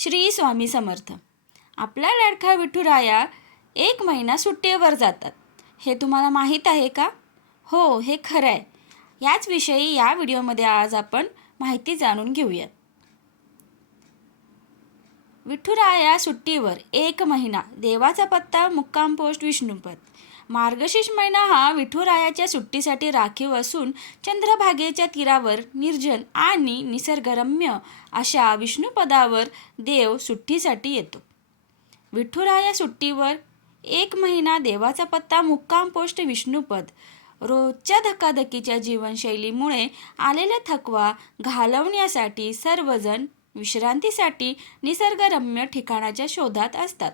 श्री स्वामी समर्थ. आपला लाडका विठुराया 1 महिना सुट्टीवर जातात. हे तुम्हाला माहीत आहे का? हो, हे खरं आहे. याच विषयी या व्हिडिओमध्ये आज आपण माहिती जाणून घेऊयात. विठुराया सुट्टीवर 1 महिना. देवाचा पत्ता मुक्काम पोस्ट विष्णुपद. मार्गशीर्ष महिना हा विठुरायाच्या सुट्टीसाठी राखीव असून चंद्रभागेच्या तीरावर निर्जन आणि निसर्गरम्य अशा विष्णुपदावर देव सुट्टीसाठी येतो. विठुराया सुट्टीवर 1 महिना. देवाचा पत्ता मुक्काम पोस्ट विष्णुपद. रोजच्या धकाधकीच्या जीवनशैलीमुळे आलेला थकवा घालवण्यासाठी सर्वजण विश्रांतीसाठी निसर्गरम्य ठिकाणाच्या शोधात असतात.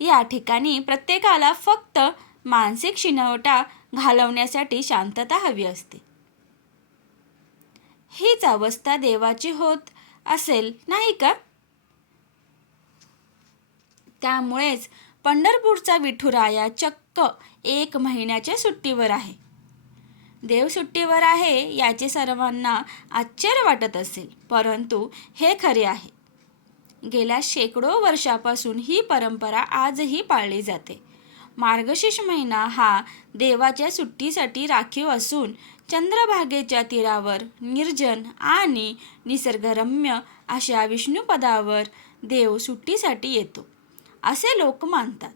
या ठिकाणी प्रत्येकाला फक्त मानसिक शिणवटा घालवण्यासाठी शांतता हवी असते. हीच अवस्था देवाची होत असेल नाही का? त्यामुळेच पंढरपूरचा विठुराया चक्क 1 महिन्याच्या सुट्टीवर आहे. देव सुट्टीवर आहे याचे सर्वांना आश्चर्य वाटत असेल, परंतु हे खरे आहे. गेल्या शेकडो वर्षापासून ही परंपरा आजही पाळली जाते. मार्गशीर्ष महिना हा देवाच्या सुट्टीसाठी राखीव असून चंद्रभागेच्या तीरावर निर्जन आणि निसर्गरम्य अशा विष्णुपदावर देव सुट्टीसाठी येतो असे लोक मानतात.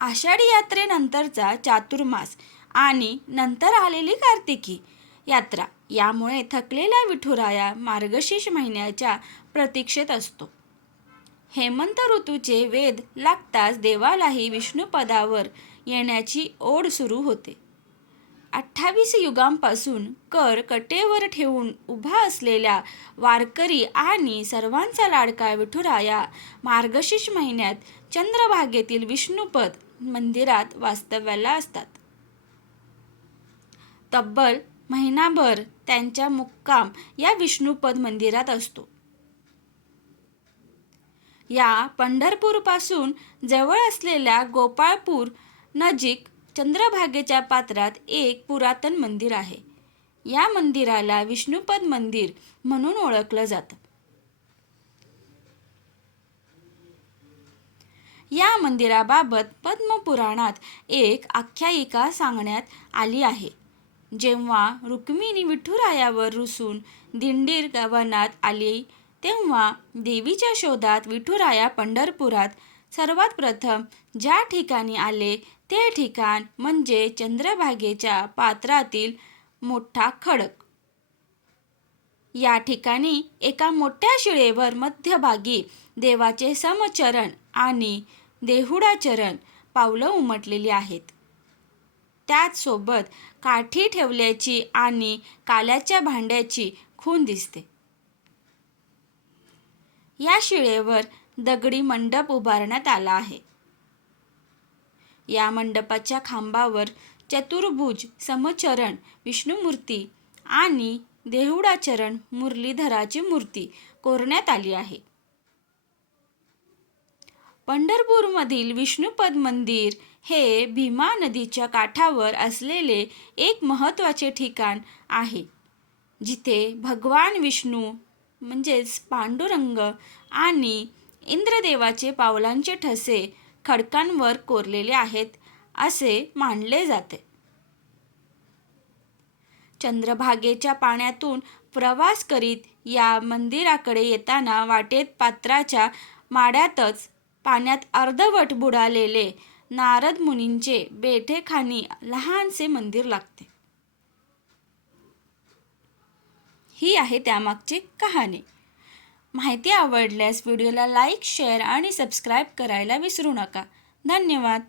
आषाढी यात्रेनंतरचा चातुर्मास आणि नंतर आलेली कार्तिकी यात्रा यामुळे थकलेला विठुराया मार्गशीर्ष महिन्याच्या प्रतीक्षेत असतो. हेमंत ऋतूचे वेध लागताच देवालाही विष्णुपदावर येण्याची ओढ सुरू होते. 28 युगांपासून कर कटेवर ठेवून उभा असलेला वारकरी आणि सर्वांचा लाडका विठुराया मार्गशीर्ष महिन्यात चंद्रभागेतील विष्णुपद मंदिरात वास्तव्याला असतात. तब्बल महिनाभर त्यांचा मुक्काम या विष्णुपद मंदिरात असतो. या पंढरपूरपासून जवळ असलेल्या गोपाळपूर नजीक चंद्रभागेच्या पात्रात एक पुरातन मंदिर आहे. या मंदिराला विष्णुपद मंदिर म्हणून ओळखलं जातं. या मंदिराबाबत पद्मपुराणात एक आख्यायिका सांगण्यात आली आहे. जेव्हा रुक्मिणी विठुरायावर रुसून दिंडीर वनात आली तेव्हा देवीच्या शोधात विठुराया पंढरपुरात सर्वात प्रथम ज्या ठिकाणी आले ते ठिकाण म्हणजे चंद्रभागेच्या पात्रातील मोठा खडक. या ठिकाणी एका मोठ्या शिळेवर मध्यभागी देवाचे समचरण आणि देहुडाचरण पावलं उमटलेली आहेत. त्याचसोबत काठी ठेवल्याची आणि काल्याच्या भांड्याची खूण दिसते. या शिळेवर दगडी मंडप उभारण्यात आला आहे. या मंडपाच्या खांबावर चतुर्भुज समचरण विष्णुमूर्ती आणि देहुडाचरण मुरलीधराची मूर्ती कोरण्यात आली आहे. पंढरपूरमधील विष्णुपद मंदिर हे भीमा नदीच्या काठावर असलेले एक महत्त्वाचे ठिकाण आहे, जिथे भगवान विष्णू म्हणजेच पांडुरंग आणि इंद्रदेवाचे पावलांचे ठसे खडकांवर कोरलेले आहेत असे मानले जाते. चंद्रभागेच्या पाण्यातून प्रवास करीत या मंदिराकडे येताना वाटेत पात्राच्या माड्यातच पाण्यात अर्धवट बुडालेले नारद मुनींचे बेठेखानी लहानसे मंदिर लागते. ही आहे त्यामागची कहाणी. माहिती आवडल्यास व्हिडिओला लाईक, शेअर आणि सबस्क्राईब करायला विसरू नका. धन्यवाद.